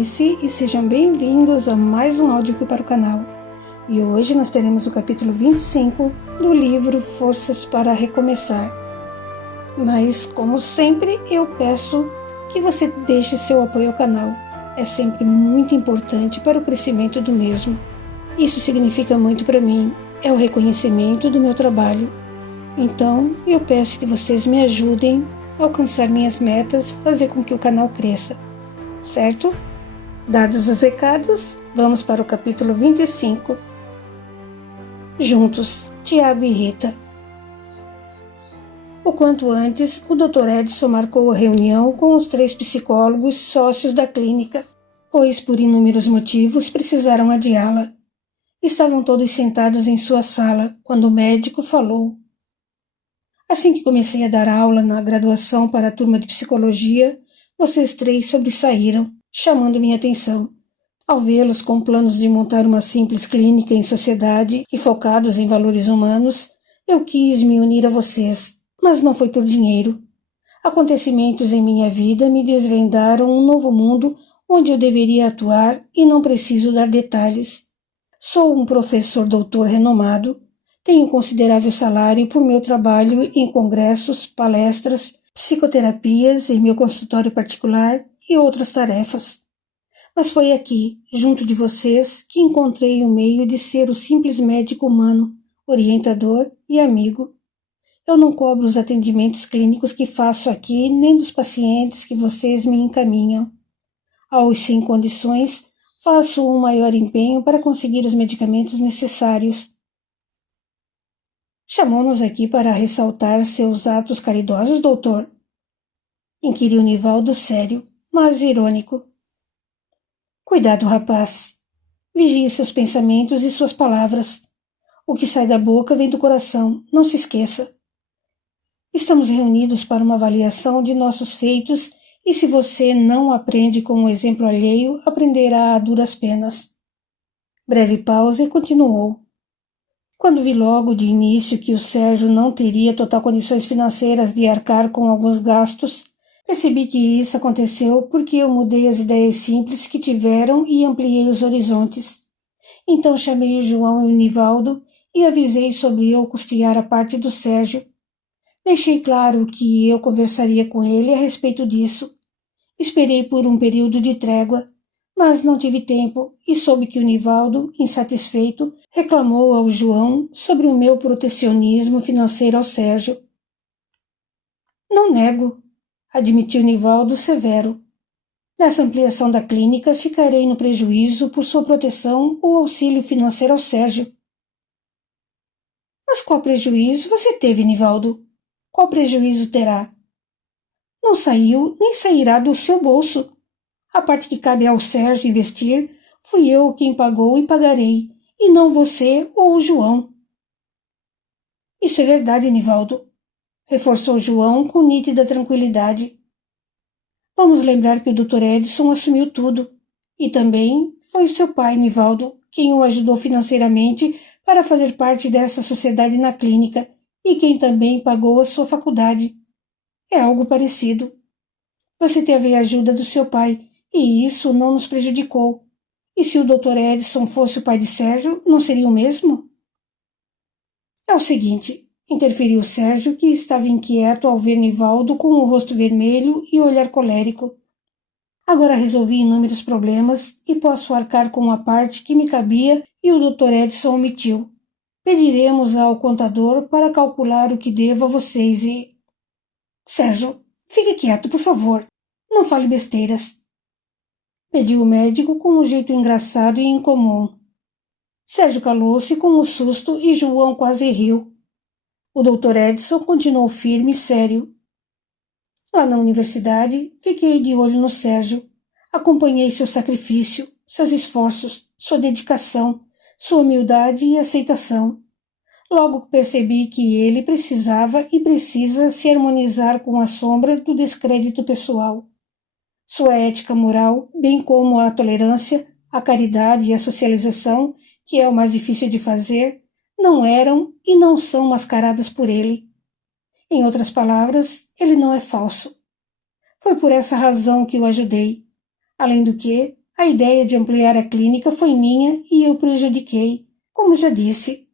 Eunice e sejam bem-vindos a mais um áudio aqui para o canal. E hoje nós teremos o capítulo 25 do livro Forças para Recomeçar. Mas, como sempre, eu peço que você deixe seu apoio ao canal. É sempre muito importante para o crescimento do mesmo. Isso significa muito para mim, é o reconhecimento do meu trabalho. Então, eu peço que vocês me ajudem a alcançar minhas metas, fazer com que o canal cresça. Certo? Dados os recados, vamos para o capítulo 25. Juntos, Tiago e Rita. O quanto antes, o Dr. Edson marcou a reunião com os 3 psicólogos sócios da clínica, pois por inúmeros motivos precisaram adiá-la. Estavam todos sentados em sua sala, quando o médico falou. Assim que comecei a dar aula na graduação para a turma de psicologia, vocês 3 sobressaíram, chamando minha atenção. Ao vê-los com planos de montar uma simples clínica em sociedade e focados em valores humanos, eu quis me unir a vocês, mas não foi por dinheiro. Acontecimentos em minha vida me desvendaram um novo mundo onde eu deveria atuar e não preciso dar detalhes. Sou um professor doutor renomado, tenho considerável salário por meu trabalho em congressos, palestras, psicoterapias em meu consultório particular e outras tarefas. Mas foi aqui, junto de vocês, que encontrei o meio de ser o simples médico humano, orientador e amigo. Eu não cobro os atendimentos clínicos que faço aqui, nem dos pacientes que vocês me encaminham. Aos sem condições, faço um maior empenho para conseguir os medicamentos necessários. Chamou-nos aqui para ressaltar seus atos caridosos, doutor? Inquiriu Nivaldo sério, mas irônico. Cuidado, rapaz. Vigie seus pensamentos e suas palavras. O que sai da boca vem do coração, não se esqueça. Estamos reunidos para uma avaliação de nossos feitos e se você não aprende com um exemplo alheio, aprenderá a duras penas. Breve pausa e continuou. Quando vi logo de início que o Sérgio não teria total condições financeiras de arcar com alguns gastos, percebi que isso aconteceu porque eu mudei as ideias simples que tiveram e ampliei os horizontes. Então chamei o João e o Nivaldo e avisei sobre eu custear a parte do Sérgio. Deixei claro que eu conversaria com ele a respeito disso. Esperei por um período de trégua, mas não tive tempo e soube que o Nivaldo, insatisfeito, reclamou ao João sobre o meu protecionismo financeiro ao Sérgio. Não nego, admitiu Nivaldo severo. Nessa ampliação da clínica ficarei no prejuízo por sua proteção ou auxílio financeiro ao Sérgio. Mas qual prejuízo você teve, Nivaldo? Qual prejuízo terá? Não saiu nem sairá do seu bolso. A parte que cabe ao Sérgio investir, fui eu quem pagou e pagarei, e não você ou o João. Isso é verdade, Nivaldo, reforçou João com nítida tranquilidade. Vamos lembrar que o Dr. Edson assumiu tudo, e também foi o seu pai, Nivaldo, quem o ajudou financeiramente para fazer parte dessa sociedade na clínica, e quem também pagou a sua faculdade. É algo parecido. Você teve a ajuda do seu pai, e isso não nos prejudicou. E se o Dr. Edson fosse o pai de Sérgio, não seria o mesmo? É o seguinte, interferiu Sérgio, que estava inquieto ao ver Nivaldo com o rosto vermelho e o olhar colérico. Agora resolvi inúmeros problemas e posso arcar com a parte que me cabia e o Dr. Edson omitiu. Pediremos ao contador para calcular o que devo a vocês e... Sérgio, fique quieto, por favor. Não fale besteiras. Pediu o médico com um jeito engraçado e incomum. Sérgio calou-se com um susto e João quase riu. O Dr. Edson continuou firme e sério. Lá na universidade, fiquei de olho no Sérgio. Acompanhei seu sacrifício, seus esforços, sua dedicação, sua humildade e aceitação. Logo percebi que ele precisava e precisa se harmonizar com a sombra do descrédito pessoal. Sua ética moral, bem como a tolerância, a caridade e a socialização, que é o mais difícil de fazer, não eram e não são mascaradas por ele. Em outras palavras, ele não é falso. Foi por essa razão que o ajudei. Além do que, A ideia de ampliar a clínica foi minha e eu prejudiquei, como já disse.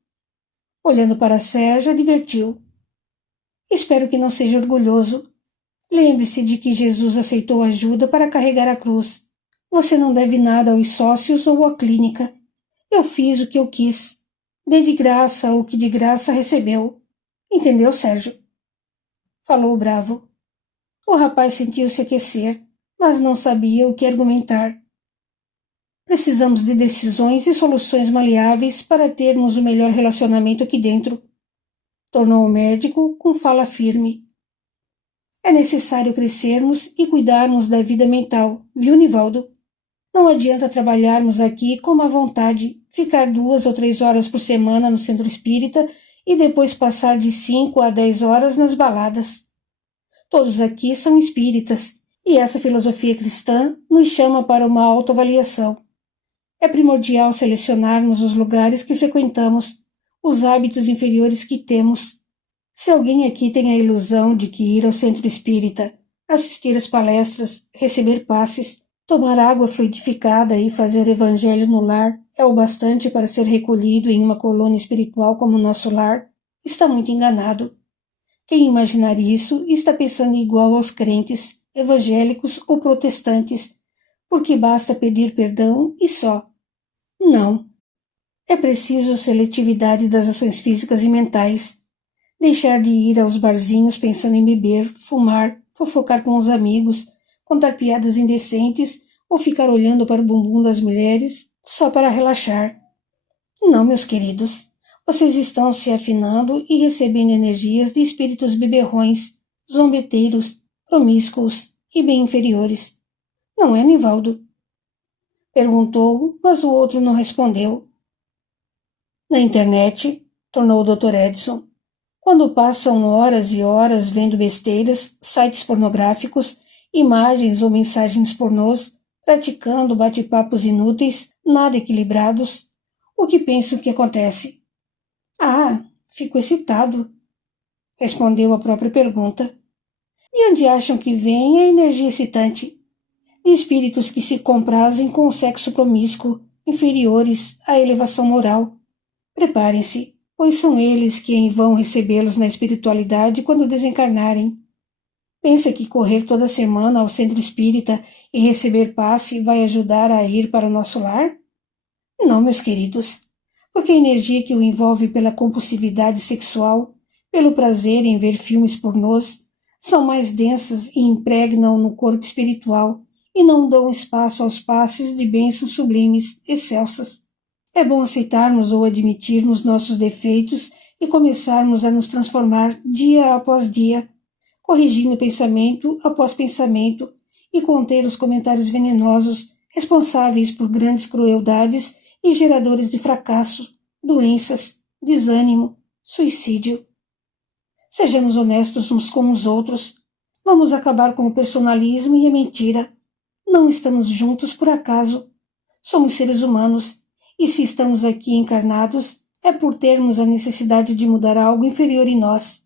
Olhando para Sérgio, advertiu. Espero que não seja orgulhoso. Lembre-se de que Jesus aceitou ajuda para carregar a cruz. Você não deve nada aos sócios ou à clínica. Eu fiz o que eu quis. Dei de graça o que de graça recebeu. Entendeu, Sérgio? Falou bravo. O rapaz sentiu-se aquecer, mas não sabia o que argumentar. Precisamos de decisões e soluções maleáveis para termos o melhor relacionamento aqui dentro, tornou o médico com fala firme. É necessário crescermos e cuidarmos da vida mental, viu, Nivaldo? Não adianta trabalharmos aqui com má vontade, ficar 2 ou 3 horas por semana no centro espírita e depois passar de 5 a 10 horas nas baladas. Todos aqui são espíritas, e essa filosofia cristã nos chama para uma autoavaliação. É primordial selecionarmos os lugares que frequentamos, os hábitos inferiores que temos. Se alguém aqui tem a ilusão de que ir ao centro espírita, assistir às palestras, receber passes, tomar água fluidificada e fazer evangelho no lar é o bastante para ser recolhido em uma colônia espiritual como o nosso lar, está muito enganado. Quem imaginar isso está pensando igual aos crentes, evangélicos ou protestantes, porque basta pedir perdão e só. Não. É preciso seletividade das ações físicas e mentais. Deixar de ir aos barzinhos pensando em beber, fumar, fofocar com os amigos, contar piadas indecentes ou ficar olhando para o bumbum das mulheres só para relaxar. Não, meus queridos. Vocês estão se afinando e recebendo energias de espíritos beberrões, zombeteiros, promíscuos e bem inferiores. Não é, Nivaldo? Perguntou, mas o outro não respondeu. Na internet, tornou o Dr. Edson, quando passam horas e horas vendo besteiras, sites pornográficos, imagens ou mensagens pornôs, praticando bate-papos inúteis, nada equilibrados, o que pensam que acontece? Ah, fico excitado, respondeu a própria pergunta. E onde acham que vem a energia excitante? De espíritos que se comprazem com o sexo promíscuo, inferiores à elevação moral. Preparem-se, pois são eles quem vão recebê-los na espiritualidade quando desencarnarem. Pensa que correr toda semana ao centro espírita e receber passe vai ajudar a ir para o nosso lar? Não, meus queridos, porque a energia que o envolve pela compulsividade sexual, pelo prazer em ver filmes pornôs, são mais densas e impregnam no corpo espiritual e não dão espaço aos passes de bênçãos sublimes, excelsas. É bom aceitarmos ou admitirmos nossos defeitos e começarmos a nos transformar dia após dia, corrigindo pensamento após pensamento e conter os comentários venenosos responsáveis por grandes crueldades e geradores de fracasso, doenças, desânimo, suicídio. Sejamos honestos uns com os outros. Vamos acabar com o personalismo e a mentira. Não estamos juntos por acaso. Somos seres humanos, e se estamos aqui encarnados, é por termos a necessidade de mudar algo inferior em nós.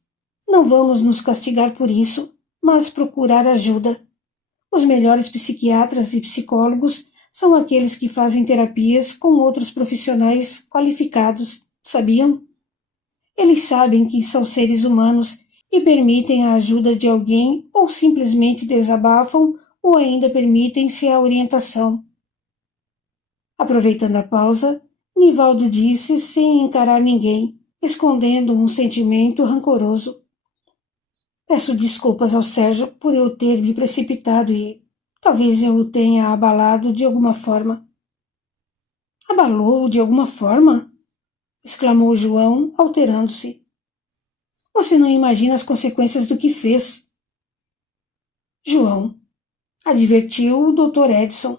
Não vamos nos castigar por isso, mas procurar ajuda. Os melhores psiquiatras e psicólogos são aqueles que fazem terapias com outros profissionais qualificados, sabiam? Eles sabem que são seres humanos e permitem a ajuda de alguém ou simplesmente desabafam ou ainda permitem-se a orientação. Aproveitando a pausa, Nivaldo disse sem encarar ninguém, escondendo um sentimento rancoroso. Peço desculpas ao Sérgio por eu ter me precipitado e talvez eu o tenha abalado de alguma forma. Abalou de alguma forma? Exclamou João, alterando-se. Você não imagina as consequências do que fez. João, advertiu o Dr. Edson.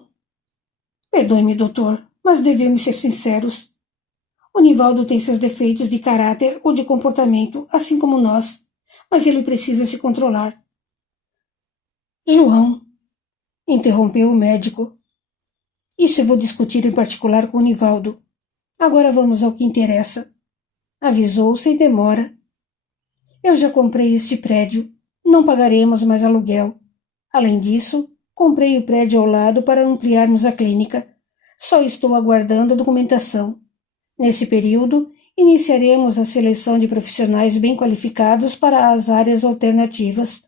Perdoe-me, doutor, mas devemos ser sinceros. O Nivaldo tem seus defeitos de caráter ou de comportamento, assim como nós, mas ele precisa se controlar. João, interrompeu o médico. Isso eu vou discutir em particular com o Nivaldo. Agora vamos ao que interessa. Avisou sem demora. Eu já comprei este prédio. Não pagaremos mais aluguel. Além disso, Comprei o prédio ao lado para ampliarmos a clínica. Só estou aguardando a documentação. Nesse período, iniciaremos a seleção de profissionais bem qualificados para as áreas alternativas.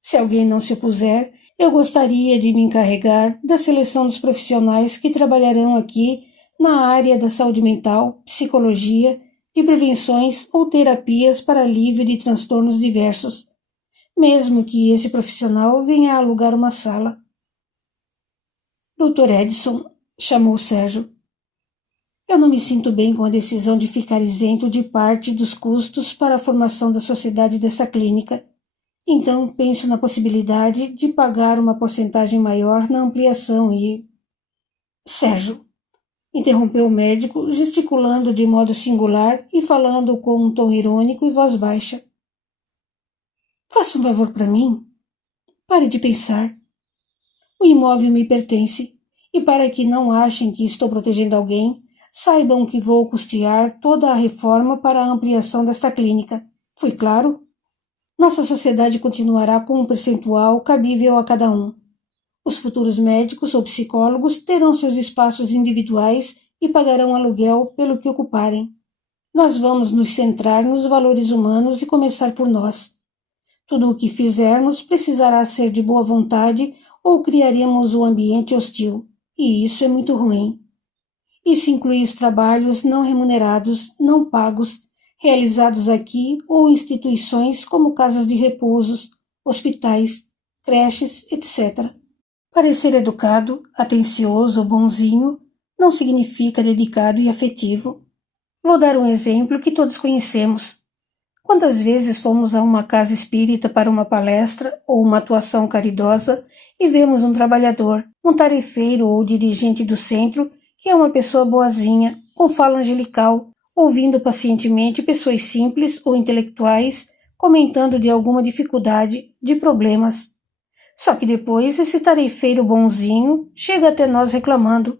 Se alguém não se opuser, eu gostaria de me encarregar da seleção dos profissionais que trabalharão aqui na área da saúde mental, psicologia, de prevenções ou terapias para alívio de transtornos diversos, mesmo que esse profissional venha a alugar uma sala. Dr. Edson, chamou Sérgio. Eu não me sinto bem com a decisão de ficar isento de parte dos custos para a formação da sociedade dessa clínica. Então penso na possibilidade de pagar uma porcentagem maior na ampliação e... Sérgio, interrompeu o médico, gesticulando de modo singular e falando com um tom irônico e voz baixa. Faça um favor para mim. Pare de pensar. O imóvel me pertence, e para que não achem que estou protegendo alguém, saibam que vou custear toda a reforma para a ampliação desta clínica. Fui claro? Nossa sociedade continuará com um percentual cabível a cada um. Os futuros médicos ou psicólogos terão seus espaços individuais e pagarão aluguel pelo que ocuparem. Nós vamos nos centrar nos valores humanos e começar por nós. Tudo o que fizermos precisará ser de boa vontade ou criaremos um ambiente hostil, e isso é muito ruim. Isso inclui os trabalhos não remunerados, não pagos, realizados aqui ou em instituições como casas de repousos, hospitais, creches, etc. Parecer educado, atencioso ou bonzinho não significa dedicado e afetivo. Vou dar um exemplo que todos conhecemos. Quantas vezes fomos a uma casa espírita para uma palestra ou uma atuação caridosa e vemos um trabalhador, um tarefeiro ou dirigente do centro que é uma pessoa boazinha, com fala angelical, ouvindo pacientemente pessoas simples ou intelectuais comentando de alguma dificuldade, de problemas. Só que depois esse tarefeiro bonzinho chega até nós reclamando.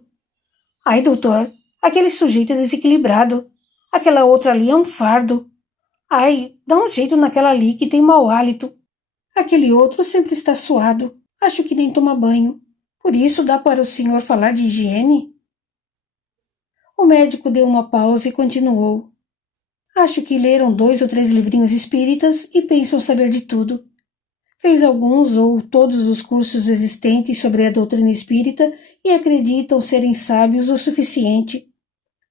Ai, doutor, aquele sujeito é desequilibrado. Aquela outra ali é um fardo. Ai, dá um jeito naquela ali que tem mau hálito. Aquele outro sempre está suado. Acho que nem toma banho. Por isso dá para o senhor falar de higiene? O médico deu uma pausa e continuou. Acho que leram 2 ou 3 livrinhos espíritas e pensam saber de tudo. Fez alguns ou todos os cursos existentes sobre a doutrina espírita e acreditam serem sábios o suficiente.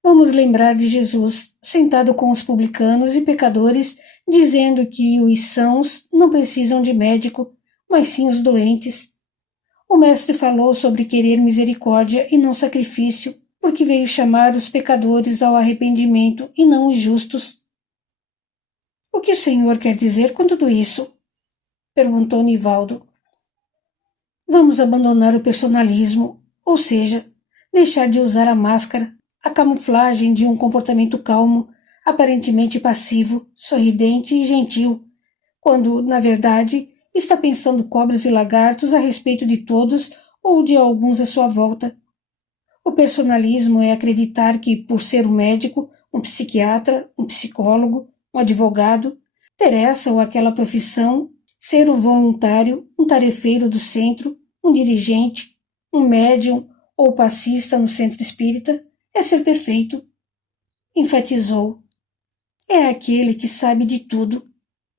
Vamos lembrar de Jesus, sentado com os publicanos e pecadores, dizendo que os sãos não precisam de médico, mas sim os doentes. O mestre falou sobre querer misericórdia e não sacrifício, porque veio chamar os pecadores ao arrependimento e não os justos. O que o senhor quer dizer com tudo isso? Perguntou Nivaldo. Vamos abandonar o personalismo, ou seja, deixar de usar a máscara, a camuflagem de um comportamento calmo, aparentemente passivo, sorridente e gentil, quando, na verdade, está pensando cobras e lagartos a respeito de todos ou de alguns à sua volta. O personalismo é acreditar que, por ser um médico, um psiquiatra, um psicólogo, um advogado, ter essa ou aquela profissão, ser um voluntário, um tarefeiro do centro, um dirigente, um médium ou passista no centro espírita, é ser perfeito. Enfatizou. É aquele que sabe de tudo,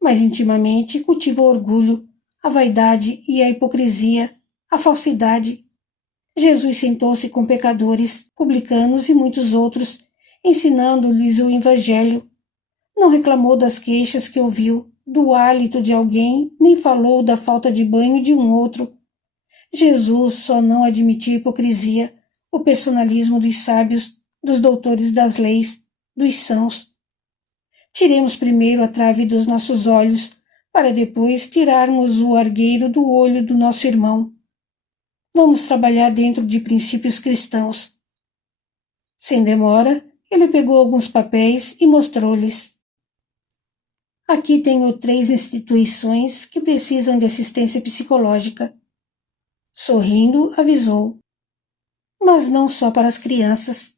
mas intimamente cultiva o orgulho, a vaidade e a hipocrisia, a falsidade. Jesus sentou-se com pecadores, publicanos e muitos outros, ensinando-lhes o Evangelho. Não reclamou das queixas que ouviu, do hálito de alguém, nem falou da falta de banho de um outro. Jesus só não admitia hipocrisia, o personalismo dos sábios, dos doutores das leis, dos sãos. Tiremos primeiro a trave dos nossos olhos, para depois tirarmos o argueiro do olho do nosso irmão. Vamos trabalhar dentro de princípios cristãos. Sem demora, ele pegou alguns papéis e mostrou-lhes. Aqui tenho 3 instituições que precisam de assistência psicológica. Sorrindo, avisou. Mas não só para as crianças.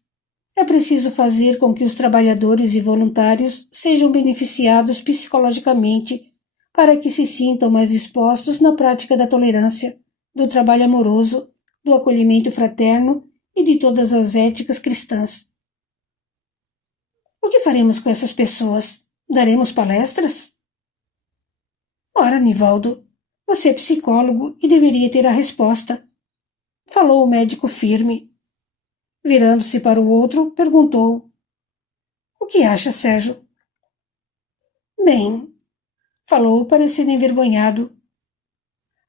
É preciso fazer com que os trabalhadores e voluntários sejam beneficiados psicologicamente para que se sintam mais dispostos na prática da tolerância, do trabalho amoroso, do acolhimento fraterno e de todas as éticas cristãs. O que faremos com essas pessoas? Daremos palestras? Ora, Nivaldo, você é psicólogo e deveria ter a resposta, falou o médico firme. Virando-se para o outro, perguntou: O que acha, Sérgio? Bem, falou parecendo envergonhado.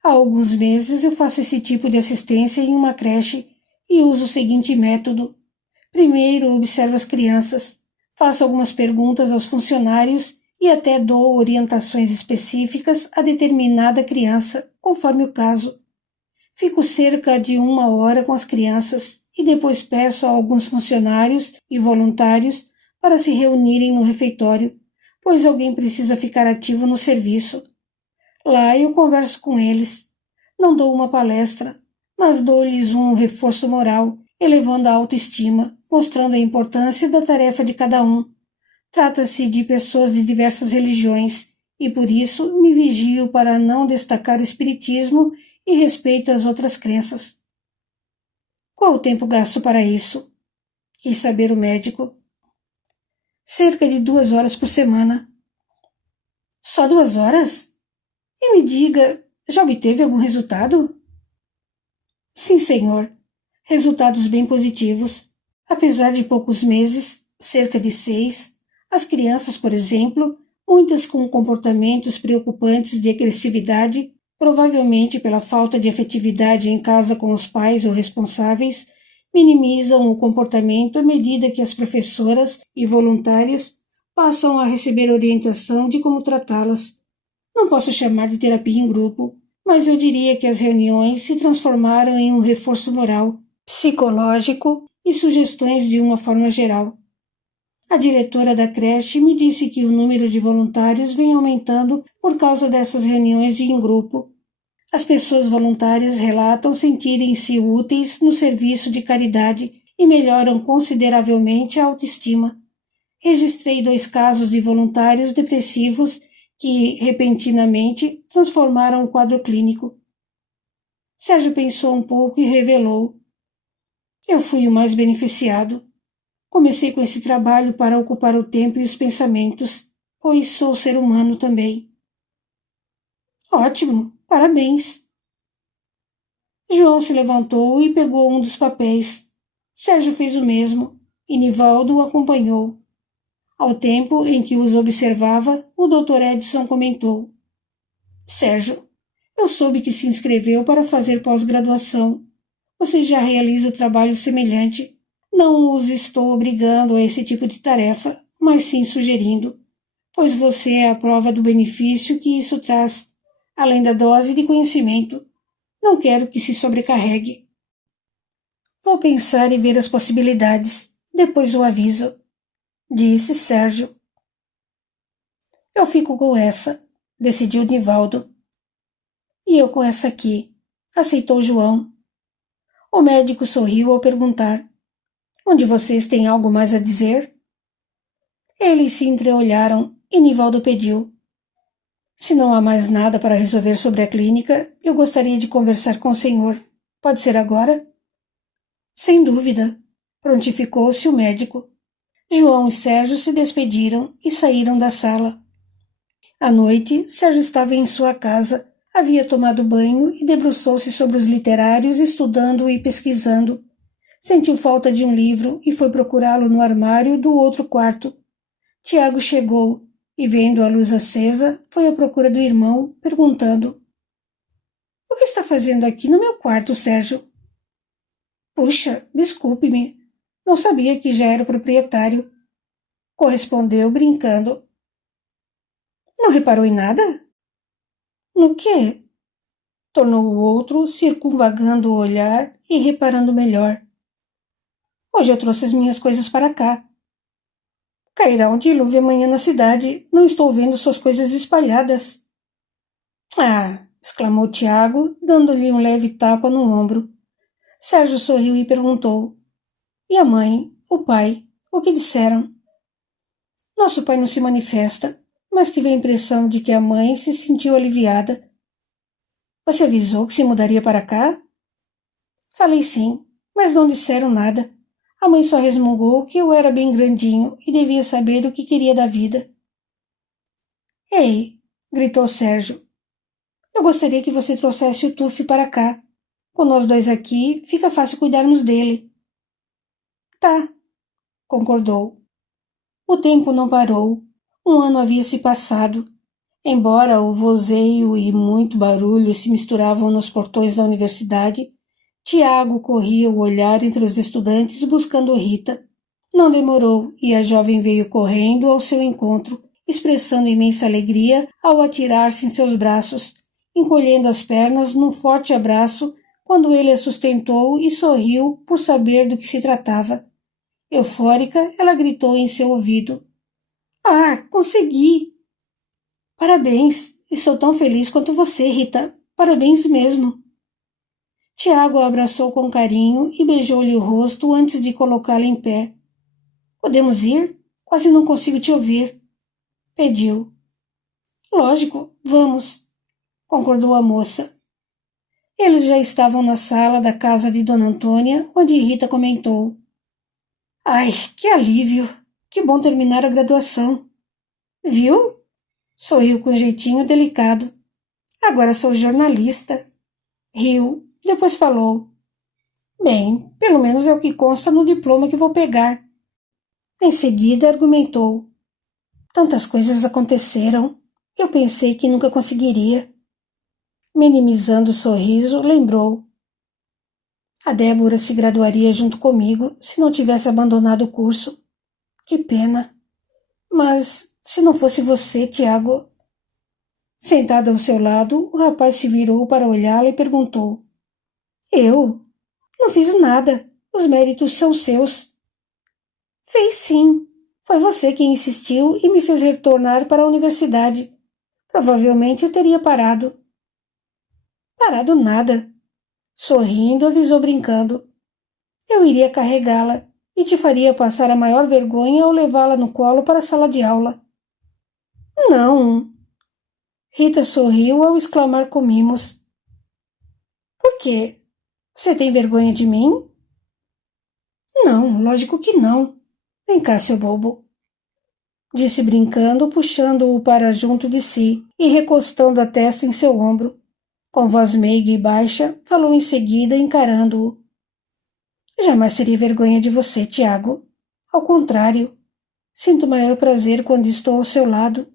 Há alguns meses eu faço esse tipo de assistência em uma creche e uso o seguinte método. Primeiro observo as crianças, faço algumas perguntas aos funcionários e até dou orientações específicas a determinada criança, conforme o caso. Fico cerca de 1 hora com as crianças e depois peço a alguns funcionários e voluntários para se reunirem no refeitório, pois alguém precisa ficar ativo no serviço. Lá eu converso com eles. Não dou uma palestra, mas dou-lhes um reforço moral, elevando a autoestima, mostrando a importância da tarefa de cada um. Trata-se de pessoas de diversas religiões e por isso me vigio para não destacar o espiritismo e respeito às outras crenças. Qual o tempo gasto para isso? Quis saber o médico. Cerca de 2 horas por semana. Só 2 horas? E me diga, já obteve algum resultado? Sim, senhor. Resultados bem positivos. Apesar de poucos meses, cerca de 6, as crianças, por exemplo, muitas com comportamentos preocupantes de agressividade, provavelmente pela falta de afetividade em casa com os pais ou responsáveis, minimizam o comportamento à medida que as professoras e voluntárias passam a receber orientação de como tratá-las. Não posso chamar de terapia em grupo, mas eu diria que as reuniões se transformaram em um reforço moral, psicológico e sugestões de uma forma geral. A diretora da creche me disse que o número de voluntários vem aumentando por causa dessas reuniões em grupo. As pessoas voluntárias relatam sentirem-se úteis no serviço de caridade e melhoram consideravelmente a autoestima. Registrei 2 casos de voluntários depressivos que, repentinamente, transformaram o quadro clínico. Sérgio pensou um pouco e revelou: Eu fui o mais beneficiado. Comecei com esse trabalho para ocupar o tempo e os pensamentos, pois sou ser humano também. Ótimo, parabéns. João se levantou e pegou um dos papéis. Sérgio fez o mesmo, e Nivaldo o acompanhou. Ao tempo em que os observava, o Dr. Edson comentou: Sérgio, eu soube que se inscreveu para fazer pós-graduação. Você já realiza trabalho semelhante. Não os estou obrigando a esse tipo de tarefa, mas sim sugerindo, pois você é a prova do benefício que isso traz, além da dose de conhecimento. Não quero que se sobrecarregue. Vou pensar e ver as possibilidades. Depois o aviso, disse Sérgio. Eu fico com essa, decidiu Nivaldo. E eu com essa aqui, aceitou João. O médico sorriu ao perguntar: Onde vocês têm algo mais a dizer? Eles se entreolharam e Nivaldo pediu: Se não há mais nada para resolver sobre a clínica, eu gostaria de conversar com o senhor. Pode ser agora? Sem dúvida, prontificou-se o médico. João e Sérgio se despediram e saíram da sala. À noite, Sérgio estava em sua casa, havia tomado banho e debruçou-se sobre os literários, estudando e pesquisando. Sentiu falta de um livro e foi procurá-lo no armário do outro quarto. Tiago chegou e, vendo a luz acesa, foi à procura do irmão, perguntando: O que está fazendo aqui no meu quarto, Sérgio? Puxa, desculpe-me. Não sabia que já era o proprietário. Correspondeu, brincando. Não reparou em nada? No quê? Tornou o outro, circunvagando o olhar e reparando melhor. Hoje eu trouxe as minhas coisas para cá. Cairá um dilúvio amanhã na cidade. Não estou vendo suas coisas espalhadas. Ah! Exclamou Tiago, dando-lhe um leve tapa no ombro. Sérgio sorriu e perguntou: E a mãe, o pai, o que disseram? Nosso pai não se manifesta, mas tive a impressão de que a mãe se sentiu aliviada. Você avisou que se mudaria para cá? Falei sim, mas não disseram nada. A mãe só resmungou que eu era bem grandinho e devia saber o que queria da vida. Ei, gritou Sérgio. Eu gostaria que você trouxesse o Tufi para cá. Com nós dois aqui, fica fácil cuidarmos dele. Tá, concordou. O tempo não parou. Um ano havia se passado. Embora o vozeio e muito barulho se misturavam nos portões da universidade, Tiago corria o olhar entre os estudantes buscando Rita. Não demorou e a jovem veio correndo ao seu encontro, expressando imensa alegria ao atirar-se em seus braços, encolhendo as pernas num forte abraço quando ele a sustentou e sorriu por saber do que se tratava. Eufórica, ela gritou em seu ouvido. Ah, consegui! Parabéns! Estou tão feliz quanto você, Rita. Parabéns mesmo! Tiago a abraçou com carinho e beijou-lhe o rosto antes de colocá-la em pé. Podemos ir? Quase não consigo te ouvir. Pediu. Lógico, vamos, concordou a moça. Eles já estavam na sala da casa de Dona Antônia, onde Rita comentou. Ai, que alívio! Que bom terminar a graduação. Viu? Sorriu com jeitinho delicado. Agora sou jornalista. Riu, depois falou. Bem, pelo menos é o que consta no diploma que vou pegar. Em seguida argumentou. Tantas coisas aconteceram. Eu pensei que nunca conseguiria. Minimizando o sorriso, lembrou. A Débora se graduaria junto comigo se não tivesse abandonado o curso. Que pena. Mas se não fosse você, Tiago... Sentado ao seu lado, o rapaz se virou para olhá-la e perguntou. Eu? Não fiz nada. Os méritos são seus. Fez sim. Foi você quem insistiu e me fez retornar para a universidade. Provavelmente eu teria parado. Parado nada. Sorrindo, avisou brincando. Eu iria carregá-la e te faria passar a maior vergonha ao levá-la no colo para a sala de aula. Não. Rita sorriu ao exclamar com mimos. Por quê? Você tem vergonha de mim? Não, lógico que não. Vem cá, seu bobo. Disse brincando, puxando-o para junto de si e recostando a testa em seu ombro. Com voz meiga e baixa, falou em seguida, encarando-o. Jamais teria vergonha de você, Tiago. Ao contrário, sinto maior prazer quando estou ao seu lado.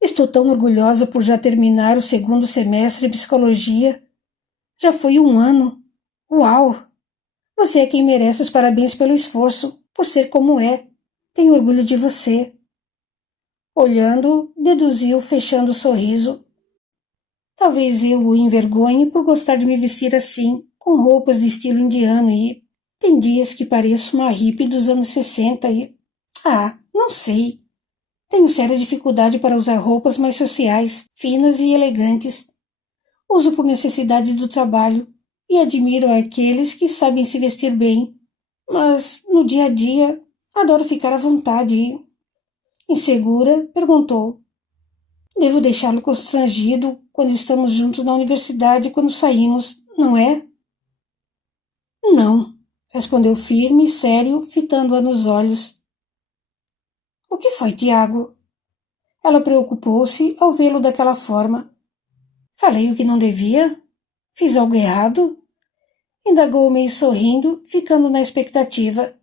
Estou tão orgulhosa por já terminar o 2º semestre de psicologia. Já foi 1 ano. Uau! Você é quem merece os parabéns pelo esforço, por ser como é. Tenho orgulho de você. Olhando, deduziu, fechando o sorriso. Talvez eu o envergonhe por gostar de me vestir assim, com roupas de estilo indiano e... Tem dias que pareço uma hippie dos anos 60 e... não sei. Tenho séria dificuldade para usar roupas mais sociais, finas e elegantes. Uso por necessidade do trabalho e admiro aqueles que sabem se vestir bem. Mas, no dia a dia, adoro ficar à vontade e... Insegura, perguntou. Devo deixá-lo constrangido quando estamos juntos na universidade quando saímos, não é? Não, respondeu firme e sério, fitando-a nos olhos. O que foi, Tiago? Ela preocupou-se ao vê-lo daquela forma. Falei o que não devia? Fiz algo errado? Indagou meio sorrindo, ficando na expectativa.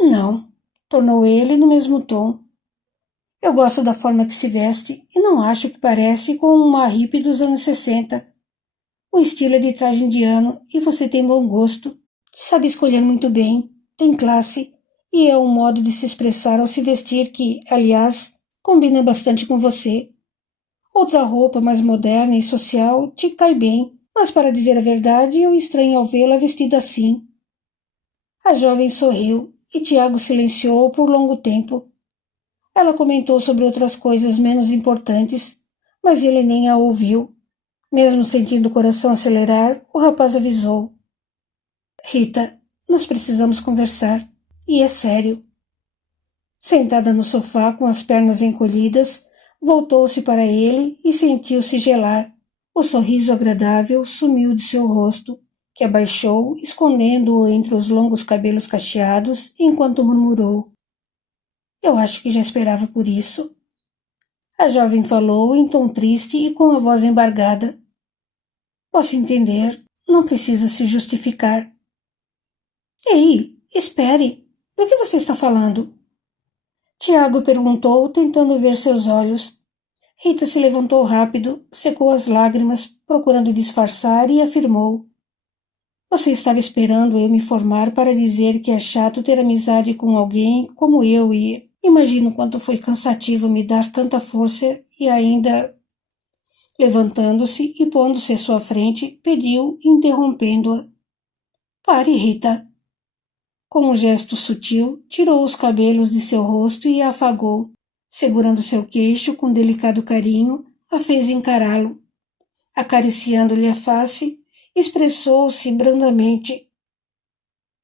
Não, tornou ele no mesmo tom. Eu gosto da forma que se veste e não acho que parece com uma hippie dos anos 60. O estilo é de traje indiano e você tem bom gosto. Sabe escolher muito bem, tem classe e é um modo de se expressar ao se vestir que, aliás, combina bastante com você. Outra roupa mais moderna e social te cai bem, mas para dizer a verdade eu estranho ao vê-la vestida assim. A jovem sorriu e Tiago silenciou por longo tempo. Ela comentou sobre outras coisas menos importantes, mas ele nem a ouviu. Mesmo sentindo o coração acelerar, o rapaz avisou. Rita, nós precisamos conversar. E é sério. Sentada no sofá com as pernas encolhidas, voltou-se para ele e sentiu-se gelar. O sorriso agradável sumiu de seu rosto, que abaixou, escondendo-o entre os longos cabelos cacheados, enquanto murmurou: Eu acho que já esperava por isso. A jovem falou em tom triste e com a voz embargada. Posso entender, não precisa se justificar. Ei, espere, do que você está falando? Tiago perguntou, tentando ver seus olhos. Rita se levantou rápido, secou as lágrimas, procurando disfarçar, e afirmou: Você estava esperando eu me formar para dizer que é chato ter amizade com alguém como eu e imagino quanto foi cansativo me dar tanta força e ainda... Levantando-se e pondo-se à sua frente, pediu, interrompendo-a: Pare, Rita. Com um gesto sutil, tirou os cabelos de seu rosto e a afagou. Segurando seu queixo com delicado carinho, a fez encará-lo. Acariciando-lhe a face, expressou-se brandamente: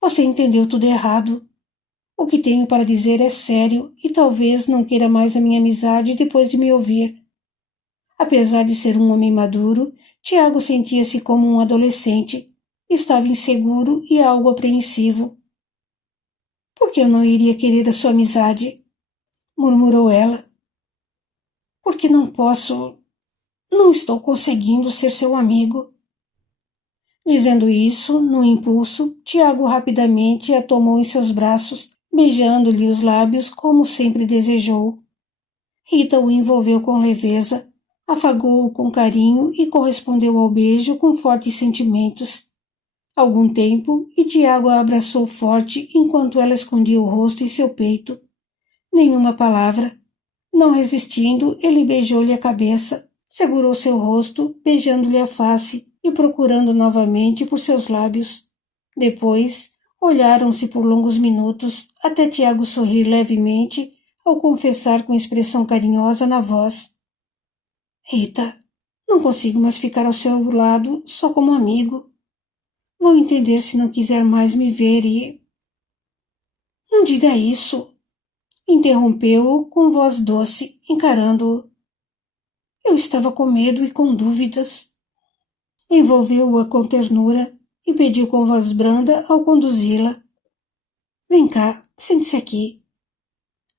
Você entendeu tudo errado. O que tenho para dizer é sério e talvez não queira mais a minha amizade depois de me ouvir. Apesar de ser um homem maduro, Tiago sentia-se como um adolescente. Estava inseguro e algo apreensivo. Por que eu não iria querer a sua amizade? Murmurou ela. Porque não posso... Não estou conseguindo ser seu amigo. Dizendo isso, no impulso, Tiago rapidamente a tomou em seus braços, beijando-lhe os lábios como sempre desejou. Rita o envolveu com leveza, afagou-o com carinho e correspondeu ao beijo com fortes sentimentos. Algum tempo, e Tiago a abraçou forte enquanto ela escondia o rosto em seu peito. Nenhuma palavra. Não resistindo, ele beijou-lhe a cabeça, segurou seu rosto, beijando-lhe a face e procurando novamente por seus lábios. Depois, olharam-se por longos minutos, até Tiago sorrir levemente ao confessar com expressão carinhosa na voz: Rita, não consigo mais ficar ao seu lado só como amigo. Vou entender se não quiser mais me ver e... Não diga isso, interrompeu-o com voz doce, encarando-o. Eu estava com medo e com dúvidas. Envolveu-a com ternura e pediu com voz branda ao conduzi-la: Vem cá, sente-se aqui.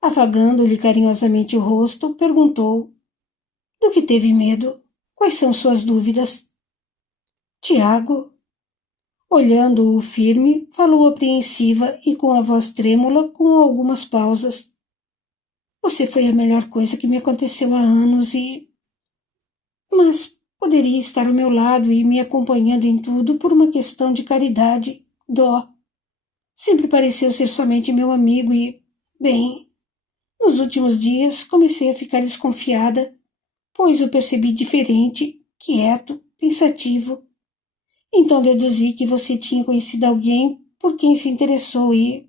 Afagando-lhe carinhosamente o rosto, perguntou: Do que teve medo? Quais são suas dúvidas? Tiago, olhando-o firme, falou apreensiva e com a voz trêmula, com algumas pausas. Você foi a melhor coisa que me aconteceu há anos e... Mas poderia estar ao meu lado e me acompanhando em tudo por uma questão de caridade, dó. Sempre pareceu ser somente meu amigo e... Bem, nos últimos dias comecei a ficar desconfiada, pois o percebi diferente, quieto, pensativo. Então deduzi que você tinha conhecido alguém por quem se interessou e...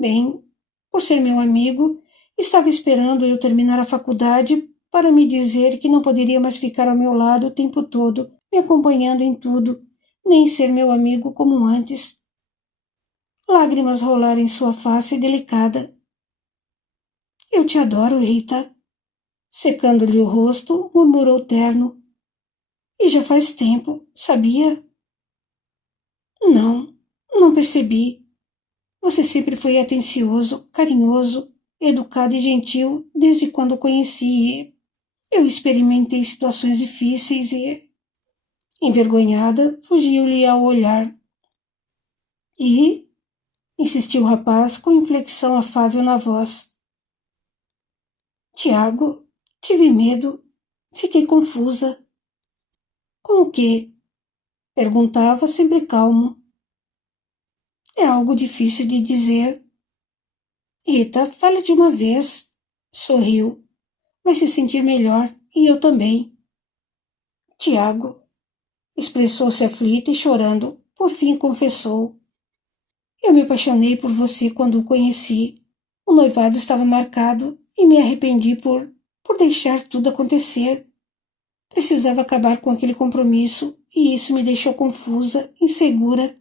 Bem, por ser meu amigo, estava esperando eu terminar a faculdade para me dizer que não poderia mais ficar ao meu lado o tempo todo, me acompanhando em tudo, nem ser meu amigo como antes. Lágrimas rolaram em sua face delicada. Eu te adoro, Rita. Secando-lhe o rosto, murmurou terno. E já faz tempo, sabia? Não, não percebi. Você sempre foi atencioso, carinhoso, educado e gentil desde quando o conheci. Eu experimentei situações difíceis e... Envergonhada, fugiu-lhe ao olhar. E... insistiu o rapaz com inflexão afável na voz. Tiago, tive medo. Fiquei confusa. Com o quê? Perguntava sempre calmo. É algo difícil de dizer. Rita, fale de uma vez. Sorriu. Vai se sentir melhor, e eu também. Tiago, expressou-se aflita e chorando, por fim confessou. Eu me apaixonei por você quando o conheci. O noivado estava marcado e me arrependi por deixar tudo acontecer. Precisava acabar com aquele compromisso e isso me deixou confusa, insegura.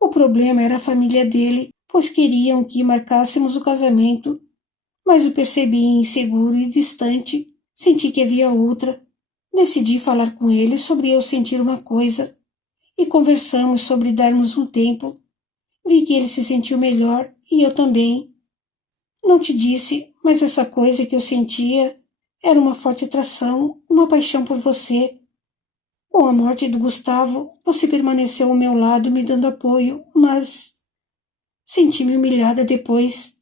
O problema era a família dele, pois queriam que marcássemos o casamento, mas o percebi inseguro e distante, senti que havia outra. Decidi falar com ele sobre eu sentir uma coisa e conversamos sobre darmos um tempo. Vi que ele se sentiu melhor e eu também. Não te disse, mas essa coisa que eu sentia era uma forte atração, uma paixão por você. Com a morte do Gustavo, você permaneceu ao meu lado me dando apoio, mas senti-me humilhada depois.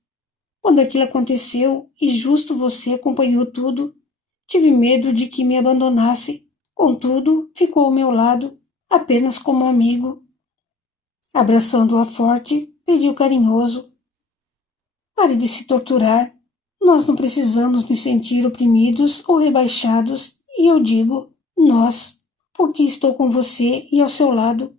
Quando aquilo aconteceu e justo você acompanhou tudo, tive medo de que me abandonasse. Contudo, ficou ao meu lado, apenas como amigo. Abraçando-a forte, pediu carinhoso: pare de se torturar. Nós não precisamos nos sentir oprimidos ou rebaixados, e eu digo, nós, porque estou com você e ao seu lado.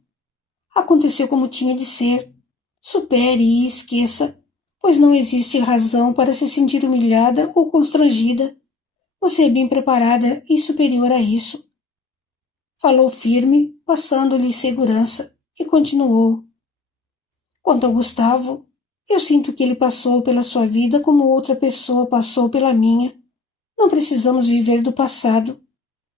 Aconteceu como tinha de ser. Supere e esqueça, pois não existe razão para se sentir humilhada ou constrangida. Você é bem preparada e superior a isso. Falou firme, passando-lhe segurança, e continuou. Quanto ao Gustavo, eu sinto que ele passou pela sua vida como outra pessoa passou pela minha. Não precisamos viver do passado.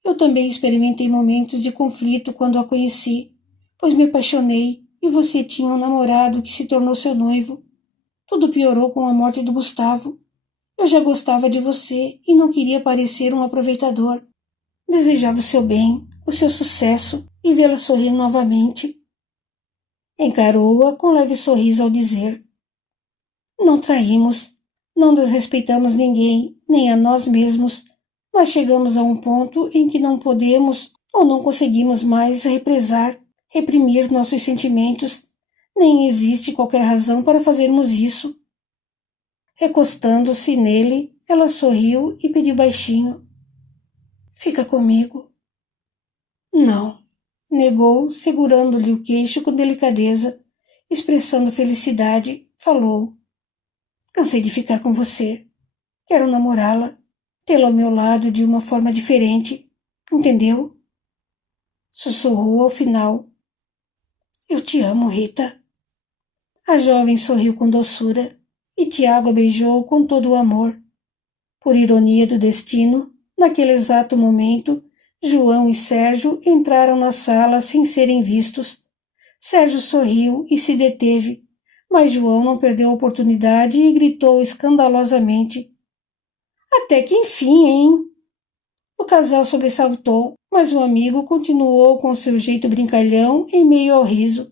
Eu também experimentei momentos de conflito quando a conheci, pois me apaixonei e você tinha um namorado que se tornou seu noivo. Tudo piorou com a morte do Gustavo. Eu já gostava de você e não queria parecer um aproveitador. Desejava o seu bem, o seu sucesso e vê-la sorrir novamente. Encarou-a com leve sorriso ao dizer: não traímos, não desrespeitamos ninguém, nem a nós mesmos, mas chegamos a um ponto em que não podemos ou não conseguimos mais reprimir nossos sentimentos, nem existe qualquer razão para fazermos isso. Recostando-se nele, ela sorriu e pediu baixinho: fica comigo. Não, negou, segurando-lhe o queixo com delicadeza, expressando felicidade, falou: cansei de ficar com você. Quero namorá-la, tê-la ao meu lado de uma forma diferente, entendeu? Sussurrou ao final: eu te amo, Rita. A jovem sorriu com doçura e Tiago a beijou com todo o amor. Por ironia do destino, naquele exato momento, João e Sérgio entraram na sala sem serem vistos. Sérgio sorriu e se deteve, mas João não perdeu a oportunidade e gritou escandalosamente: até que enfim, hein? O casal sobressaltou, mas o amigo continuou com seu jeito brincalhão em meio ao riso.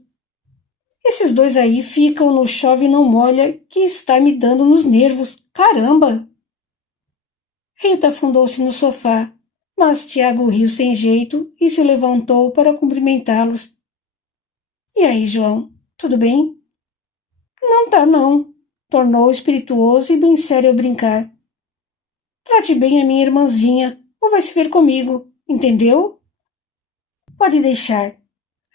Esses dois aí ficam no chove não molha que está me dando nos nervos. Caramba! Rita afundou-se no sofá, mas Tiago riu sem jeito e se levantou para cumprimentá-los. E aí, João, tudo bem? Não tá, não, tornou espirituoso e bem sério ao brincar. Trate bem a minha irmãzinha, ou vai se ver comigo, entendeu? Pode deixar,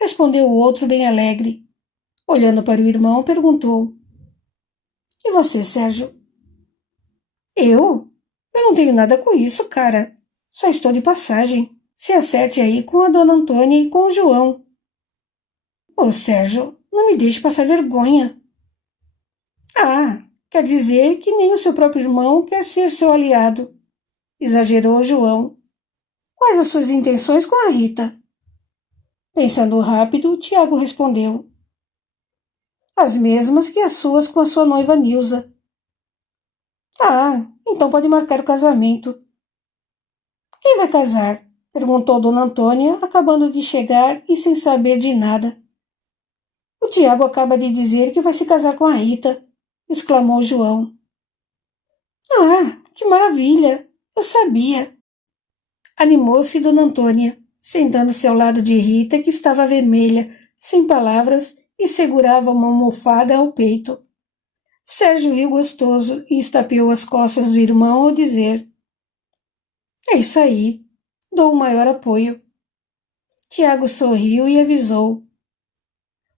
respondeu o outro bem alegre. Olhando para o irmão, perguntou: e você, Sérgio? Eu? Eu não tenho nada com isso, cara. Só estou de passagem. Se acerte aí com a dona Antônia e com o João. Ô, Sérgio, não me deixe passar vergonha. Ah, quer dizer que nem o seu próprio irmão quer ser seu aliado, exagerou João. Quais as suas intenções com a Rita? Pensando rápido, Tiago respondeu: as mesmas que as suas com a sua noiva Nilza. Ah, então pode marcar o casamento. Quem vai casar? Perguntou Dona Antônia, acabando de chegar e sem saber de nada. O Tiago acaba de dizer que vai se casar com a Rita, exclamou João. Ah, que maravilha! Eu sabia! Animou-se Dona Antônia, sentando-se ao lado de Rita, que estava vermelha, sem palavras, e segurava uma almofada ao peito. Sérgio riu gostoso e estapeou as costas do irmão ao dizer: é isso aí, dou o maior apoio. Tiago sorriu e avisou: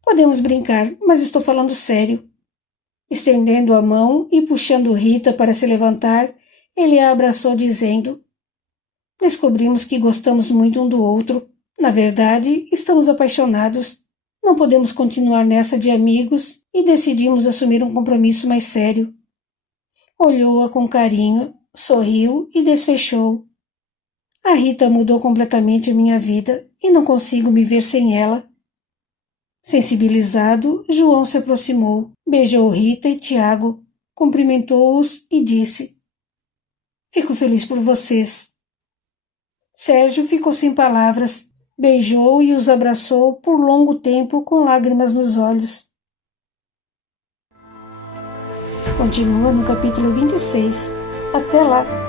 podemos brincar, mas estou falando sério. Estendendo a mão e puxando Rita para se levantar, ele a abraçou dizendo: descobrimos que gostamos muito um do outro. Na verdade, estamos apaixonados. Não podemos continuar nessa de amigos e decidimos assumir um compromisso mais sério. Olhou-a com carinho, sorriu e desfechou: A Rita mudou completamente a minha vida e não consigo me ver sem ela. Sensibilizado, João se aproximou, beijou Rita e Tiago, cumprimentou-os e disse: Fico feliz por vocês. Sérgio ficou sem palavras, beijou e os abraçou por longo tempo com lágrimas nos olhos. Continua no capítulo 26. Até lá!